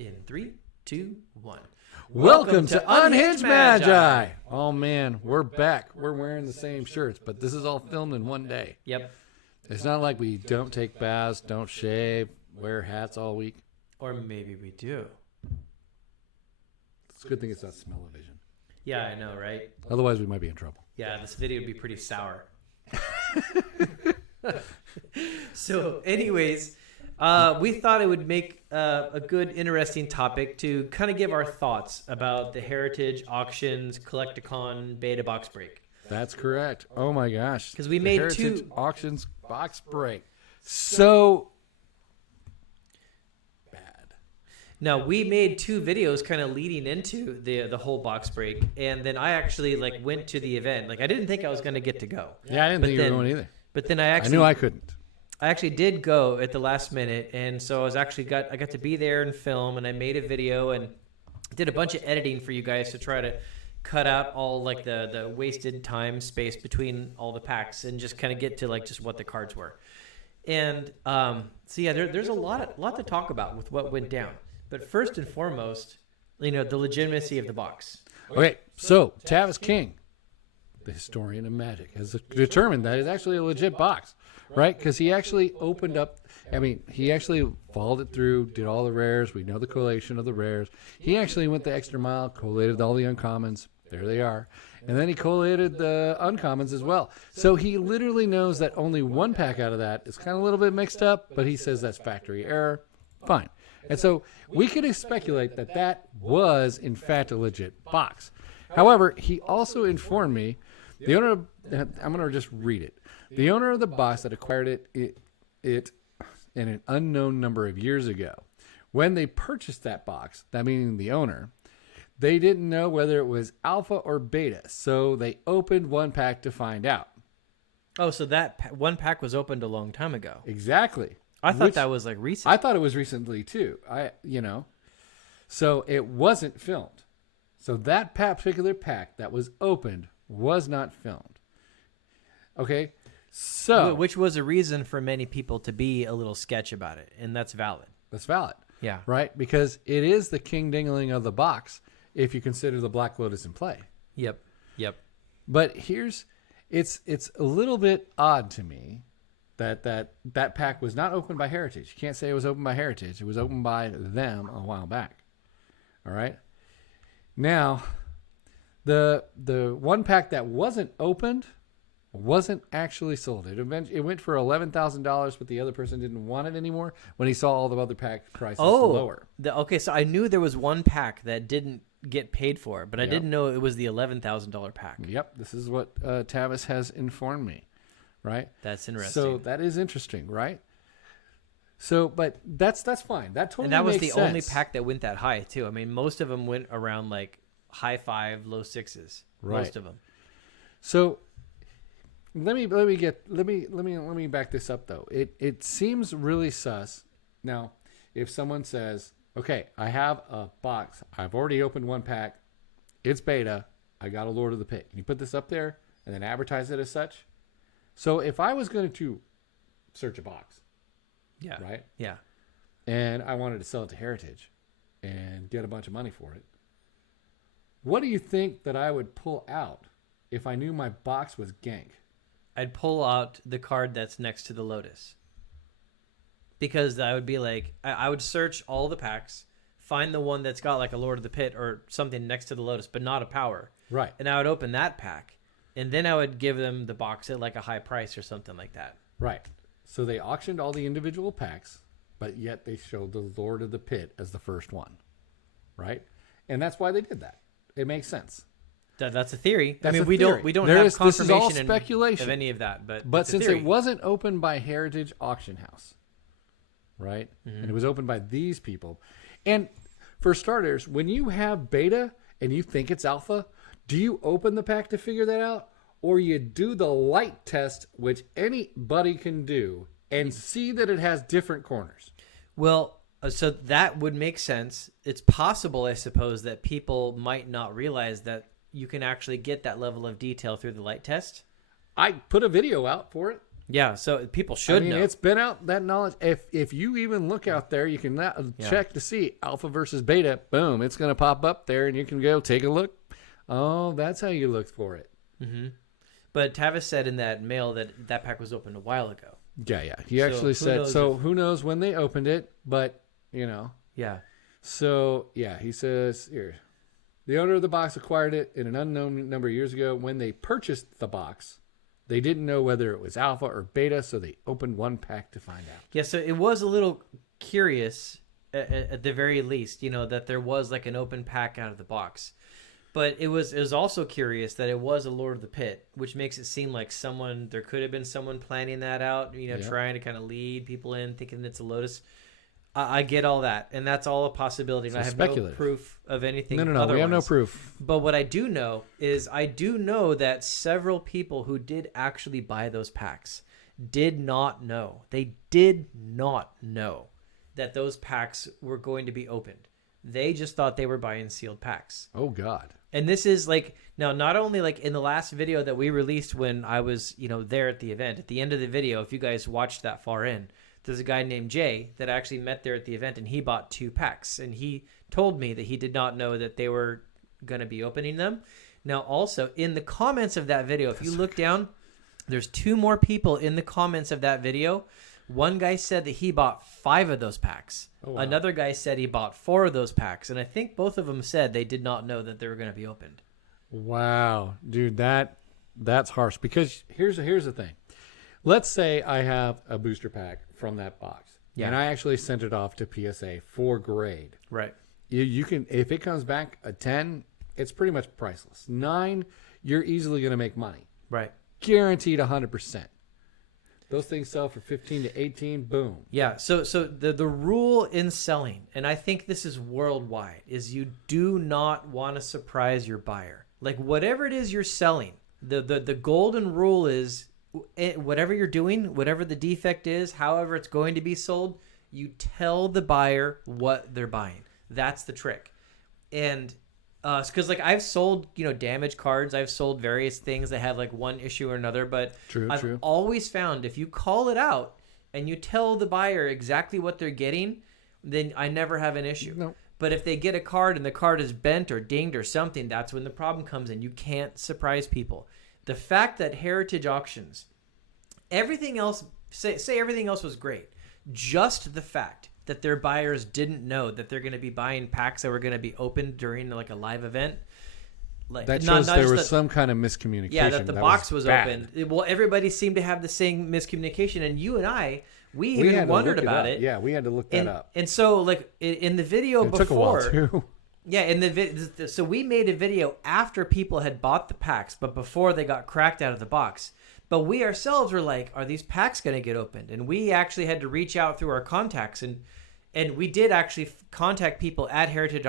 In 3, 2, 1. Welcome to Unhinged Magi. Oh man, we're back. We're wearing the same shirts, but this is all filmed in one day. Yep. It's not like we don't take baths, don't shave, wear hats all week. Or maybe we do. It's a good thing it's not smell-o-vision. Yeah, I know, right? Otherwise, we might be in trouble. Yeah, this video would be pretty sour. So, anyways, we thought it would make a good, interesting topic to kind of give our thoughts about the Heritage Auctions Collecticon Beta Box Break. That's correct. Oh my gosh. Because we made Heritage two Auctions box break. So bad. Now, we made two videos kind of leading into the whole box break, and then I actually went to the event. I didn't think I was going to get to go. Yeah, I didn't think you were going either. But then I knew I couldn't. I actually did go at the last minute, and so I got to be there and film, and I made a video and did a bunch of editing for you guys to try to cut out all the wasted time space between all the packs and just kind of get to just what the cards were. And so yeah, there's a lot to talk about with what went down. But first and foremost, the legitimacy of the box. Okay, so Tavis King, the historian of Magic, has determined that it's actually a legit box, right? Because he actually opened up. He actually followed it through, did all the rares. We know the collation of the rares. He actually went the extra mile, collated all the uncommons. There they are. And then he collated the uncommons as well. So he literally knows that only one pack out of that is kind of a little bit mixed up, but he says that's factory error. Fine. And so we can speculate that that was, in fact, a legit box. However, he also informed me, the owner of, I'm going to just read it. The owner of the box that acquired it in an unknown number of years ago, when they purchased that box, that meaning the owner, they didn't know whether it was alpha or beta, so they opened one pack to find out. Oh, so that one pack was opened a long time ago. Exactly. I thought that was recent. I thought it was recently too. So it wasn't filmed. So that particular pack that was opened was not filmed. Okay. So which was a reason for many people to be a little sketch about it, and that's valid. That's valid. Yeah. Right? Because it is the king dingling of the box if you consider the Black Lotus in play. Yep. But it's a little bit odd to me that pack was not opened by Heritage. You can't say it was opened by Heritage. It was opened by them a while back. All right? Now, the one pack that wasn't opened wasn't actually sold. It went for $11,000, but the other person didn't want it anymore when he saw all the other pack prices lower. Okay, so I knew there was one pack that didn't get paid for, but I didn't know it was the $11,000 pack. Yep, this is what Tavis has informed me, right? That's interesting. So that is interesting, right? So, but that's fine. That totally makes sense. And that was the only pack that went that high too. Most of them went around high 5, low 6s. Right. Most of them. So let me back this up though. It seems really sus. Now, if someone says, "Okay, I have a box. I've already opened one pack. It's beta. I got a Lord of the Pit. Can you put this up there and then advertise it as such?" So if I was going to search a box, yeah, right, yeah, and I wanted to sell it to Heritage and get a bunch of money for it, what do you think that I would pull out if I knew my box was gank? I'd pull out the card that's next to the Lotus. Because I would be I would search all the packs, find the one that's got a Lord of the Pit or something next to the Lotus, but not a power. Right. And I would open that pack, and then I would give them the box at a high price or something like that. Right. So they auctioned all the individual packs, but yet they showed the Lord of the Pit as the first one. Right? And that's why they did that. It makes sense. That's a theory. We don't have confirmation this is all speculation of any of that. But since it wasn't opened by Heritage Auction House, right? Mm-hmm. And it was opened by these people. And for starters, when you have beta and you think it's alpha, do you open the pack to figure that out? Or you do the light test, which anybody can do, and see that it has different corners? Well, so that would make sense. It's possible, I suppose, that people might not realize that you can actually get that level of detail through the light test. I put a video out for it. Yeah, so people should know. It's been out, that knowledge. If you even look out there, you can check to see alpha versus beta. Boom, it's going to pop up there, and you can go take a look. Oh, that's how you look for it. Mm-hmm. But Tavis said in that mail that pack was opened a while ago. Yeah. He actually said, so who knows when they opened it, but, Yeah. So, yeah, he says, here, the owner of the box acquired it in an unknown number of years ago. When they purchased the box, they didn't know whether it was alpha or beta, so they opened one pack to find out. Yeah, so it was a little curious, at the very least, that there was like an open pack out of the box. But it was also curious that it was a Lord of the Pit, which makes it seem like there could have been someone planning that out, trying to kind of lead people in, thinking it's a Lotus. I get all that, and that's all a possibility. And I have no proof of anything. No, otherwise. We have no proof. But what I do know is that several people who did actually buy those packs did not know. They did not know that those packs were going to be opened. They just thought they were buying sealed packs. Oh, God. And this is now not only in the last video that we released when I was, there at the event. At the end of the video, if you guys watched that far in, there's a guy named Jay that actually met there at the event, and he bought 2 packs. And he told me that he did not know that they were going to be opening them. Now, also, in the comments of that video, if you look down, there's 2 more people in the comments of that video. One guy said that he bought 5 of those packs. Oh, wow. Another guy said he bought 4 of those packs. And I think both of them said they did not know that they were going to be opened. Wow. Dude, that's harsh. Because here's the thing. Let's say I have a booster pack from that box. Yeah. And I actually sent it off to PSA for grade. Right. You can, if it comes back a 10, it's pretty much priceless. 9, you're easily going to make money. Right. Guaranteed 100%. Those things sell for 15 to 18, boom. Yeah, so the rule in selling, and I think this is worldwide, is you do not want to surprise your buyer. Like whatever it is you're selling, the golden rule is whatever you're doing, whatever the defect is, however it's going to be sold, you tell the buyer what they're buying. That's the trick. And because I've sold damaged cards, I've sold various things that have one issue or another, but I've always found if you call it out and you tell the buyer exactly what they're getting, then I never have an issue. No. But if they get a card and the card is bent or dinged or something, that's when the problem comes in. You can't surprise people. The fact that Heritage Auctions, everything else, say everything else was great, just the fact that their buyers didn't know that they're going to be buying packs that were going to be opened during a live event. That shows there was some kind of miscommunication. Yeah, that the box was opened. Well, everybody seemed to have the same miscommunication, and you and I, we even wondered about it. Yeah, we had to look that up. And so, in the video before, it took a while too. Yeah, so we made a video after people had bought the packs, but before they got cracked out of the box. But we ourselves were like, are these packs going to get opened? And we actually had to reach out through our contacts, and we did actually contact people at Heritage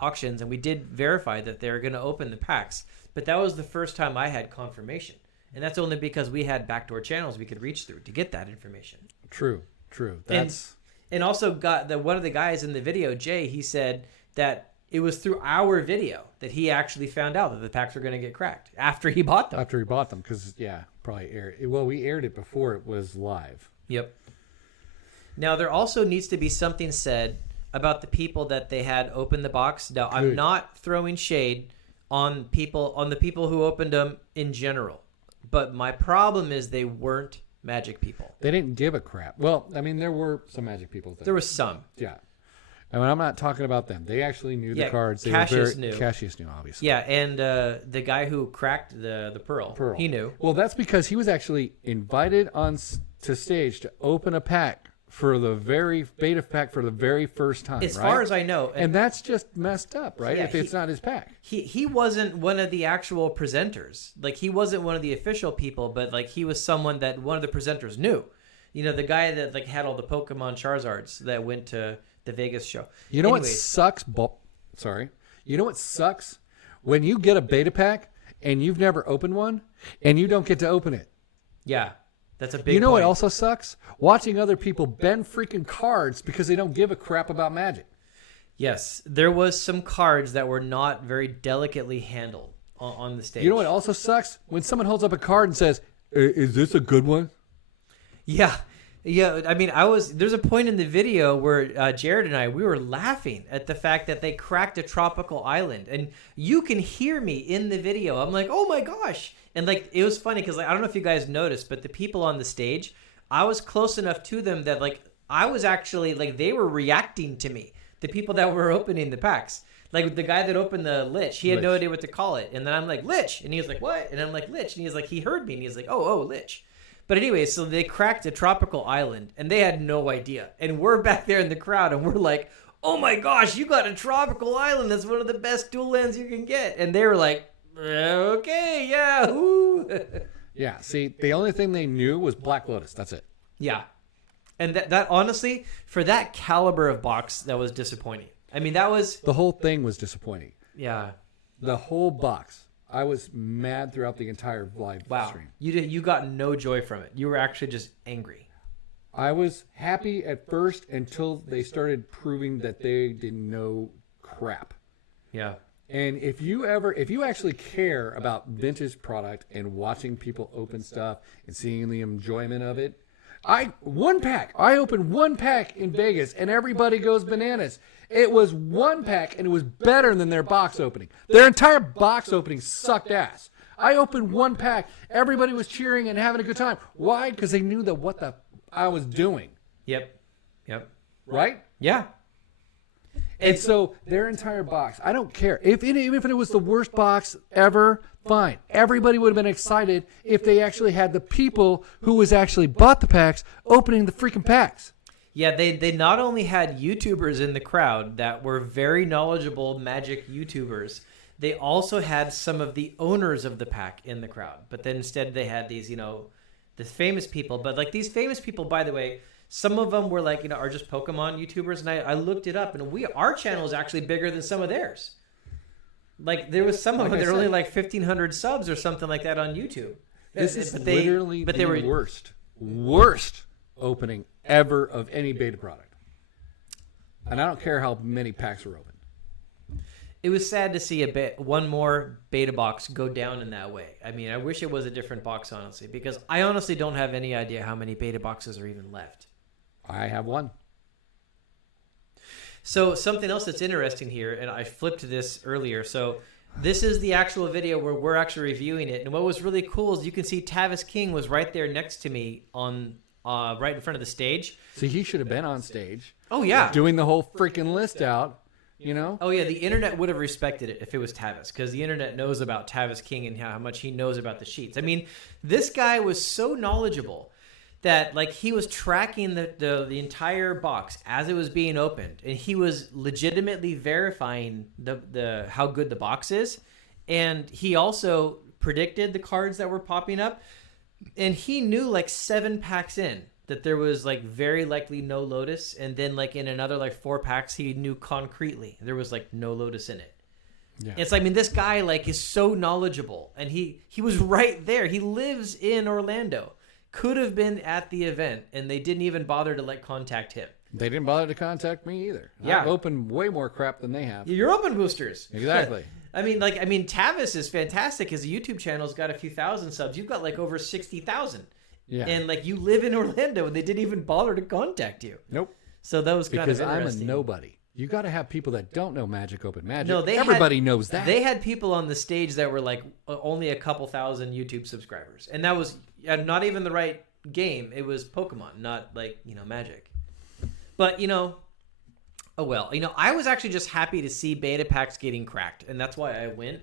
Auctions, and we did verify that they were going to open the packs. But that was the first time I had confirmation. And that's only because we had backdoor channels we could reach through to get that information. True. And also one of the guys in the video, Jay, he said that it was through our video that he actually found out that the packs were going to get cracked after he bought them. Because, probably aired it. Well, we aired it before it was live. Yep. Now, there also needs to be something said about the people that they had open the box. Now, I'm not throwing shade on the people who opened them in general, but my problem is they weren't Magic people. They didn't give a crap. Well, there were some Magic people there. There was some. Yeah. I'm not talking about them. They actually knew the cards. Cassius knew, obviously. Yeah, and the guy who cracked the Pearl, he knew. Well, that's because he was actually invited to stage to open a pack for the very beta pack for the very first time. As far as I know, and that's just messed up, right? If it's not his pack, he wasn't one of the actual presenters. He wasn't one of the official people, but he was someone that one of the presenters knew. The guy that had all the Pokemon Charizards that went to the Vegas show. What sucks? You know what sucks? When you get a beta pack and you've never opened one and you don't get to open it. Yeah, that's a big point. What also sucks? Watching other people bend freaking cards because they don't give a crap about Magic. Yes, there was some cards that were not very delicately handled on the stage. You know what also sucks? When someone holds up a card and says, "Is this a good one?" Yeah. Yeah, I mean, there's a point in the video where Jared and we were laughing at the fact that they cracked a tropical island, and you can hear me in the video. I'm like, oh my gosh. And like, it was funny because like, I don't know if you guys noticed, but the people on the stage, I was close enough to them that like, I was actually like, they were reacting to me. The people that were opening the packs. Like the guy that opened the Lich, he had no idea what to call it. And then I'm like, Lich. And he was like, what? And I'm like, Lich. And he's like, he heard me. And he's like, oh, Lich. But anyway, so they cracked a tropical island, and they had no idea. And we're back there in the crowd, and we're like, oh my gosh, you got a tropical island. That's one of the best dual lands you can get. And they were like, okay, yeah, woo. Yeah, see, the only thing they knew was Black Lotus. That's it. Yeah. And that honestly, for that caliber of box, that was disappointing. I mean, that was... The whole thing was disappointing. Yeah. The whole box. I was mad throughout the entire live stream. You got no joy from it. You were actually just angry. I was happy at first until they started proving that they didn't know crap. Yeah. And if you actually care about vintage product and watching people open stuff and seeing the enjoyment of it, I opened one pack in Vegas and everybody goes bananas. It was one pack and it was better than their box opening. Their entire box opening sucked ass. I opened one pack. Everybody was cheering and having a good time. Why? Because they knew that I was doing. Yep. Right? Yeah. And so their entire box, I don't care. Even if it was the worst box ever, fine. Everybody would have been excited if they actually had the people who was actually bought the packs opening the freaking packs. Yeah, they not only had YouTubers in the crowd that were very knowledgeable Magic YouTubers, they also had some of the owners of the pack in the crowd. But then instead they had these, the famous people. But like these famous people, by the way, some of them were like, are just Pokemon YouTubers. And I looked it up, and our channel is actually bigger than some of theirs. Like there was some of them that are only like 1,500 subs or something like that on YouTube. This is literally the worst opening ever of any beta product. And I don't care how many packs were opened. It was sad to see one more beta box go down in that way. I mean, I wish it was a different box, honestly, because I honestly don't have any idea how many beta boxes are even left. I have one. So something else that's interesting here, and I flipped this earlier. So this is the actual video where we're actually reviewing it. And what was really cool is you can see Tavis King was right there next to me on right in front of the stage. See, he should have been on stage. Oh, yeah. Doing the whole freaking list out, Oh, yeah. The internet would have respected it if it was Tavis, because the internet knows about Tavis King and how much he knows about the sheets. I mean, this guy was so knowledgeable that like he was tracking the entire box as it was being opened, and he was legitimately verifying the how good the box is, and he also predicted the cards that were popping up, and he knew like 7 packs in that there was like very likely no Lotus, and then like in another like 4 packs he knew concretely there was like no Lotus in it. Yeah. It's like, I mean, this guy like is so knowledgeable, and he was right there. He lives in Orlando. Could have been at the event, and they didn't even bother to like contact him. They didn't bother to contact me either. Yeah. I've opened way more crap than they have. You're open boosters. Exactly. I mean, Tavis is fantastic. His YouTube channel's got a few thousand subs. You've got like over 60,000. Yeah. And like you live in Orlando, and they didn't even bother to contact you. Nope. So that was kind of interesting. Because I'm a nobody. You got to have people that don't know Magic open Magic. No, everybody knows that. They had people on the stage that were like only a couple thousand YouTube subscribers, and that was not even the right game. It was Pokemon, not like Magic. But oh well. I was actually just happy to see beta packs getting cracked, and that's why I went,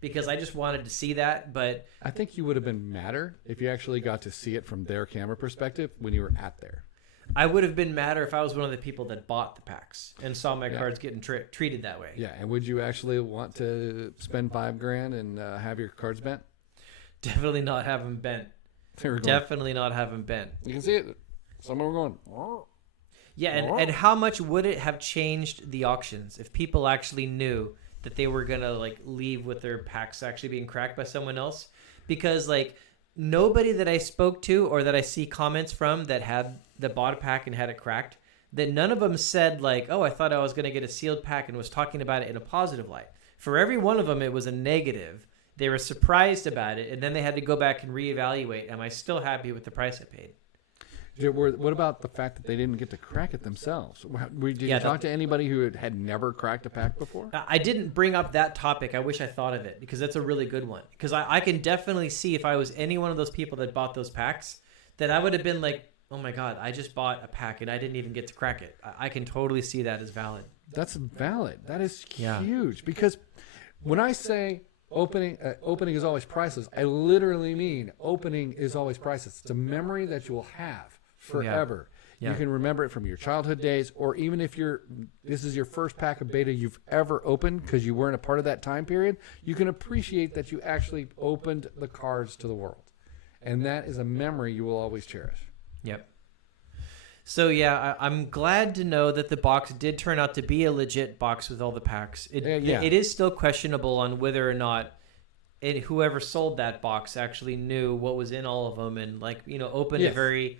because I just wanted to see that. But I think you would have been madder if you actually got to see it from their camera perspective when you were at there. I would have been madder if I was one of the people that bought the packs and saw my cards getting treated that way. Yeah, and would you actually want to spend $5,000 and have your cards bent? Definitely not have them bent. Definitely not have them bent. You can see it. Some of them are going. Oh. Yeah, and how much would it have changed the auctions if people actually knew that they were gonna like leave with their packs actually being cracked by someone else? Because like nobody that I spoke to or that I see comments from that bought a pack and had it cracked, that none of them said like, oh, I thought I was gonna get a sealed pack, and was talking about it in a positive light. For every one of them, it was a negative. They were surprised about it, and then they had to go back and reevaluate. Am I still happy with the price I paid? What about the fact that they didn't get to crack it themselves? Did you talk to anybody who had never cracked a pack before? I didn't bring up that topic. I wish I thought of it because that's a really good one. Because I can definitely see if I was any one of those people that bought those packs, that I would have been like, oh my God, I just bought a pack and I didn't even get to crack it. I can totally see that as valid. That's valid. That is huge. Because when I say opening is always priceless, I literally mean opening is always priceless. It's a memory that you will have forever. Yeah. You can remember it from your childhood days, or even if this is your first pack of beta you've ever opened because you weren't a part of that time period, you can appreciate that you actually opened the cards to the world. And that is a memory you will always cherish. Yep. So yeah, I'm glad to know that the box did turn out to be a legit box with all the packs. It is still questionable on whether or not whoever sold that box actually knew what was in all of them and opened a very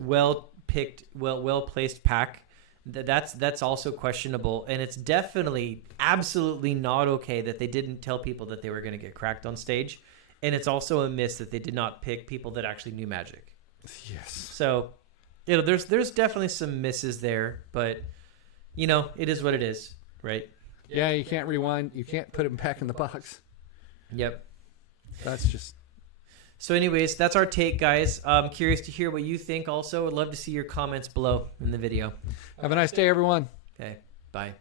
well-picked, well-placed pack. That's also questionable, and it's definitely absolutely not okay that they didn't tell people that they were going to get cracked on stage, and it's also a miss that they did not pick people that actually knew Magic. Yes. So, there's definitely some misses there, but it is what it is, right? Yeah, you can't rewind. You can't put it back in the box. Yep. That's just... So anyways, that's our take, guys. I'm curious to hear what you think also. I'd love to see your comments below in the video. Have a nice day, everyone. Okay, bye.